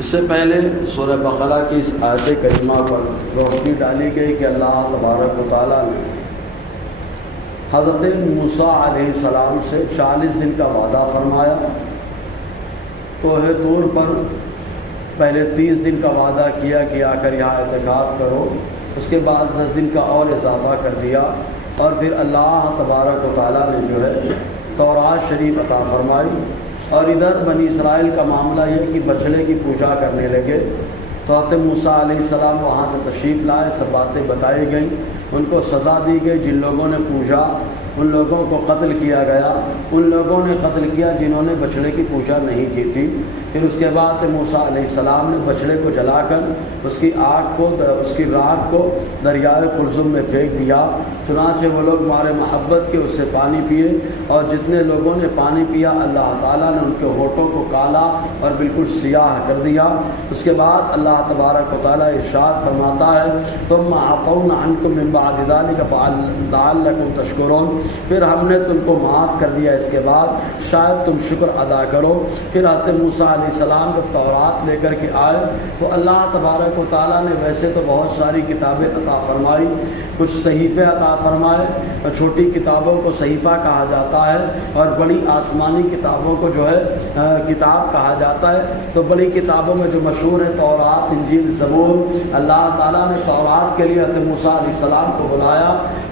اس سے پہلے سورہ بقرہ کی اس آیت کریمہ پر روشنی ڈالی گئی کہ اللہ تبارک و تعالیٰ نے حضرت موسیٰ علیہ السلام سے 40 دن کا وعدہ فرمایا۔ کوہ طور پر پہلے 30 دن کا وعدہ کیا کہ آ کر یہاں اعتکاف کرو، اس کے بعد 10 دن کا اور اضافہ کر دیا، اور پھر اللہ تبارک و تعالیٰ نے جو ہے تورات شریف عطا فرمائی۔ اور ادھر بنی اسرائیل کا معاملہ یہ کہ بچڑے کی پوجا کرنے لگے، تو حضرت موسیٰ علیہ السلام وہاں سے تشریف لائے، سب باتیں بتائی گئیں، ان کو سزا دی گئی۔ جن لوگوں نے پوجا ان لوگوں کو قتل کیا گیا، ان لوگوں نے قتل کیا جنہوں نے بچڑے کی پوجا نہیں کی تھی۔ پھر اس کے بعد موسیٰ علیہ السلام نے بچڑے کو جلا کر اس کی راکھ کو دریائے قلزم میں پھینک دیا۔ چنانچہ وہ لوگ مارے محبت کے اس سے پانی پیے، اور جتنے لوگوں نے پانی پیا اللہ تعالیٰ نے ان کے ہونٹوں کو کالا اور بالکل سیاہ کر دیا۔ اس کے بعد اللہ تبارک و تعالیٰ ارشاد فرماتا ہے ثم عفونا عنکم من بعد ذلک لعلکم تشکرون، پھر ہم نے تم کو معاف کر دیا اس کے بعد شاید تم شکر ادا کرو۔ پھر حضرت موسیٰ علیہ السلام جب تورات لے کر کے آئے تو اللہ تبارک و تعالیٰ نے ویسے تو بہت ساری کتابیں عطا فرمائی، کچھ صحیفے عطا فرمائے، اور چھوٹی کتابوں کو صحیفہ کہا جاتا ہے، اور بڑی آسمانی کتابوں کو جو ہے کتاب کہا جاتا ہے۔ تو بڑی کتابوں میں جو مشہور ہے تورات، انجیل، زبور، اللہ تعالیٰ نے تورات کے لیے حضرت موسیٰ علیہ السلام کو بلایا،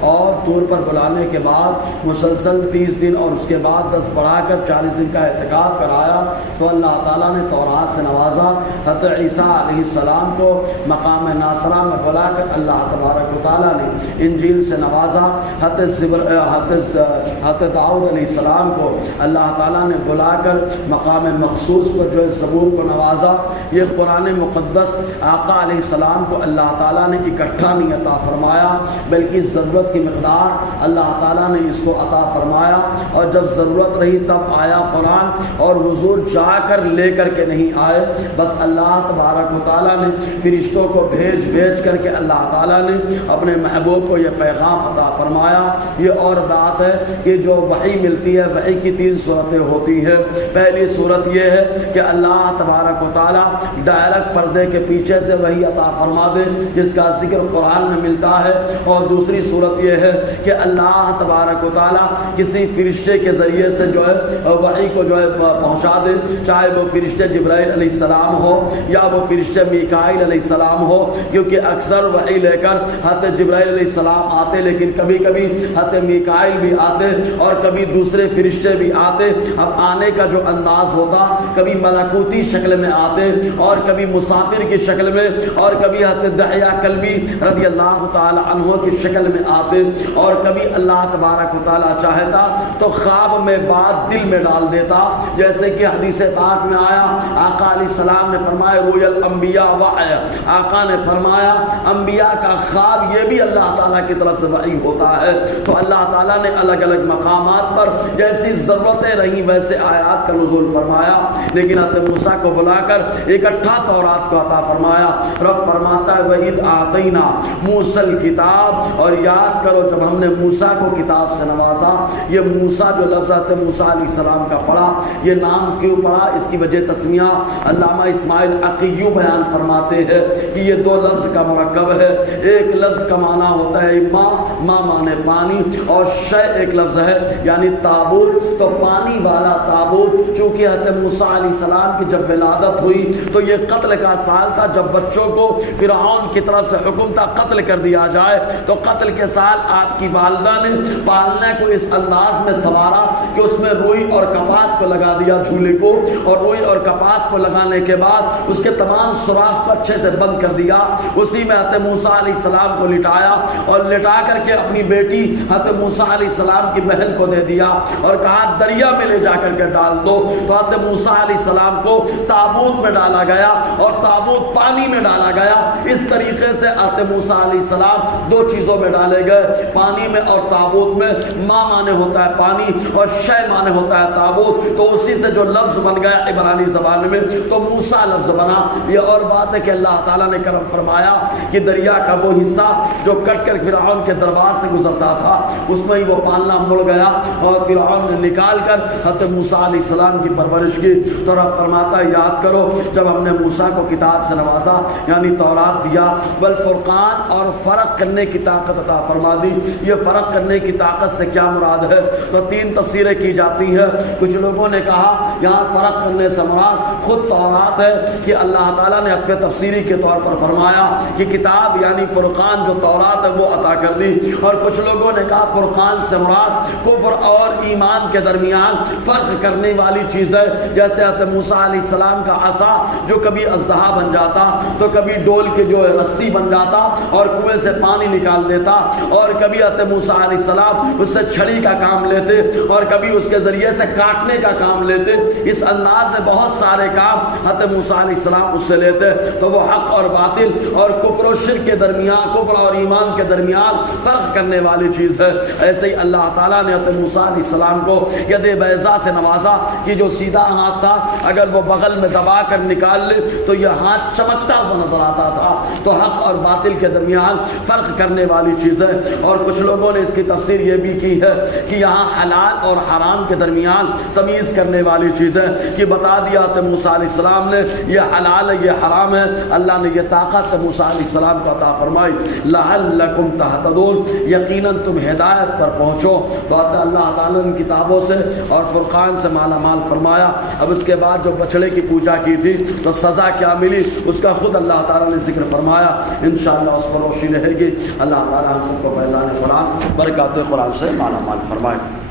اور طور پر بلانے کے بعد مسلسل 30 دن اور اس کے بعد 10 بڑھا کر 40 دن کا اعتکاف کرایا۔ تو اللہ تعالیٰ نے تورات سے نوازا۔ حضرت عیسیٰ علیہ السلام کو مقام ناصرہ میں بلا کر اللہ تبارک و تعالیٰ نے انجیل سے نوازا۔ حضرت داؤد علیہ السلام کو اللہ تعالیٰ نے بلا کر مقام مخصوص پر جو ہے زبور کو نوازا۔ یہ قرآن مقدس آقا علیہ السلام کو اللہ تعالیٰ نے اکٹھا نہیں عطا فرمایا، بلکہ ضرورت کی مقدار اللہ تعالیٰ نے اس کو عطا فرمایا، اور جب ضرورت رہی تب آیا قرآن، اور حضور جا کر لے کر کے نہیں آئے، بس اللہ تبارک و تعالیٰ نے فرشتوں کو بھیج کر کے اللہ تعالیٰ نے اپنے محبوب کو یہ پیغام عطا فرمایا۔ یہ اور بات ہے کہ جو وحی ملتی ہے، وحی کی 3 صورتیں ہوتی ہیں۔ پہلی صورت یہ ہے کہ اللہ تبارک و تعالیٰ ڈائریکٹ پردے کے پیچھے سے وحی عطا فرما دے، جس کا ذکر قرآن میں ملتا ہے۔ اور دوسری صورت یہ ہے کہ اللہ تبارک و تعالیٰ کسی فرشتے کے ذریعے سے جو ہے وحی کو جو ہے پہنچا دے، چاہے وہ فرشتے جبرائیل علیہ السلام ہو یا وہ فرشتے میکائیل علیہ السلام ہو، کیونکہ اکثر وحی لے کر حضرت جبرائیل علیہ السلام آتے، لیکن کبھی کبھی حضرت میکائیل بھی آتے اور کبھی دوسرے فرشتے بھی آتے۔ اب آنے کا جو انداز ہوتا، کبھی ملکوتی شکل میں آتے، اور کبھی مسافر کی شکل میں، اور کبھی حضرت دحیہ کلبی رضی اللہ تعالی عنہ کی شکل میں آتے، اور کبھی اللہ تبارک و تعالیٰ چاہتا تو خواب میں بات دل میں ڈال دیتا، جیسے کہ حدیث پاک میں آیا، آقا علیہ السلام نے فرمایا روی الانبیاء وحی، آقا نے فرمایا انبیاء کا خواب یہ بھی اللہ تعالیٰ کی طرف سے وحی ہوتا ہے۔ تو اللہ تعالیٰ نے الگ الگ مقامات پر جیسی ضرورتیں رہیں ویسے آیات کا نزول فرمایا، لیکن حضرت موسیٰ کو بلا کر اکٹھا تورات کو عطا فرمایا۔ رب فرماتا ہے وَإِذْ آتَيْنَا مُوسَى الْكِتَابَ، اور یاد کرو جب ہم نے موسیٰ کو کتاب سے نوازا۔ یہ موسیٰ جو لفظ حضرت موسیٰ علیہ السلام کا پڑھا، یہ نام کیوں پڑھا، اس کی وجہ تسمیہ علامہ اسماعیل عقیو بیان فرماتے ہیں کہ یہ 2 لفظ کا مرکب ہے۔ ایک لفظ کا معنی ہوتا ہے ماں مانے پانی، اور شے ایک لفظ ہے یعنی تابوت، تو پانی والا تابوت۔ چونکہ حضرت موسیٰ علیہ السلام کی جب ولادت ہوئی تو یہ قتل کا سال تھا، جب بچوں کو فرعون کی طرف سے حکم تھا قتل کر دیا جائے، تو قتل کے سال آپ کی والدہ نے پالنے کو اس انداز میں سنوارا کہ اس میں روئی اور کپاس کو لگا دیا جھولے کو، اور روئی اور کپاس کو لگانے کے بعد اس کے تمام سوراخ کو اچھے سے بند کر دیا۔ اسی میں حضرت موسیٰ علیہ السلام کو لٹایا، اور لٹا کر کے اپنی بیٹی حضرت موسیٰ علیہ السلام کی بہن کو دے دیا، اور کہا دریا میں لے جا کر کے ڈال دو۔ تو حضرت موسیٰ علیہ السلام کو تابوت میں ڈالا گیا، اور تابوت پانی میں ڈالا گیا۔ اس طریقے سے حضرت موسیٰ علیہ السلام 2 چیزوں میں ڈالے گئے، پانی میں اور تابوت میں۔ ماں مانے ہوتا ہے پانی، اور شے مانے ہوتا ہے تابوت، تو اسی سے جو لفظ بن گیا عبرانی زبان میں تو موسیٰ لفظ بنا۔ یہ اور بات ہے کہ اللہ تعالیٰ نے کرم فرمایا کہ دریا کا وہ حصہ جو کٹ کر فرعون کے دربار سے گزرتا تھا اس میں ہی وہ پالنا مڑ گیا اور فرعون نے نکال کر حضرت موسیٰ علیہ السلام کی پرورش کی۔ تو رب فرماتا ہے یاد کرو جب ہم نے موسیٰ کو کتاب سے نوازا یعنی تورات دیا، والفرقان اور فرق کرنے کی طاقت عطا فرما دی۔ یہ فرق کرنے کی طاقت سے کیا مراد ہے؟ تو تین تفسیریں کی جاتی ہیں۔ کچھ لوگوں نے کہا یہاں فرق کرنے سے مراد خود تورات ہے کہ اللہ تعالیٰ نے اپنے تفسیری کے طور پر فرمایا کہ کتاب یعنی فرقان جو تورات ہے وہ عطا کر دی۔ اور کچھ لوگوں نے کہا فرقان سے مراد کفر اور ایمان کے درمیان فرق کرنے والی چیز ہے، جیسے حضرت موسیٰ علیہ السلام کا عصا جو کبھی اژدہا بن جاتا تو کبھی ڈول کے جو رسی بن جاتا اور کنویں سے پانی نکال دیتا، اور کبھی حضرت موسیٰ علیہ السلام اس سے چھڑی کا کام لیتے اور کبھی اس کے ذریعے سے کاٹنے کا کام لیتے۔ اس انداز میں بہت سارے کام حضرت موسیٰ علیہ السلام اس سے لیتے۔ تو وہ حق اور باطل اور کفر و شرک کے درمیان، کفر اور ایمان کے درمیان فرق کرنے والی چیز ہے۔ ایسے ہی اللہ تعالیٰ نے حضرت موسیٰ علیہ السلام کو ید بیضا سے نوازا کہ جو سیدھا ہاتھ تھا اگر وہ بغل میں دبا کر نکال لے تو یہ ہاتھ چمکتا ہوا نظر آتا تھا۔ تو حق اور باطل کے درمیان فرق کرنے والی چیز ہے۔ اور کچھ لوگوں نے اس کی تفسیر یہ بھی کی ہے کہ یہاں حلال اور حرام کے درمیان تمیز کرنے والی چیز ہے کہ بتا دیا حضرت موسیٰ علیہ السلام نے یہ حلال ہے یہ حرام ہے۔ اللہ نے یہ طاقت موسیٰ علیہ السلام کو عطا فرمائی لعلکم تہتدون، یقیناً تم ہدایت پر پہنچو۔ تو اللہ تعالیٰ نے کتابوں سے اور فرقان سے مالا مال فرمایا۔ اب اس کے بعد جو بچڑے کی پوجا کی تھی تو سزا کیا ملی اس کا خود اللہ تعالیٰ نے ذکر فرمایا۔ انشاءاللہ اس پر روشنی رہے گی۔ اللہ تعالیٰ ہم سب کو فیضان قرآن برکات قرآن سے مالا مال فرمائے۔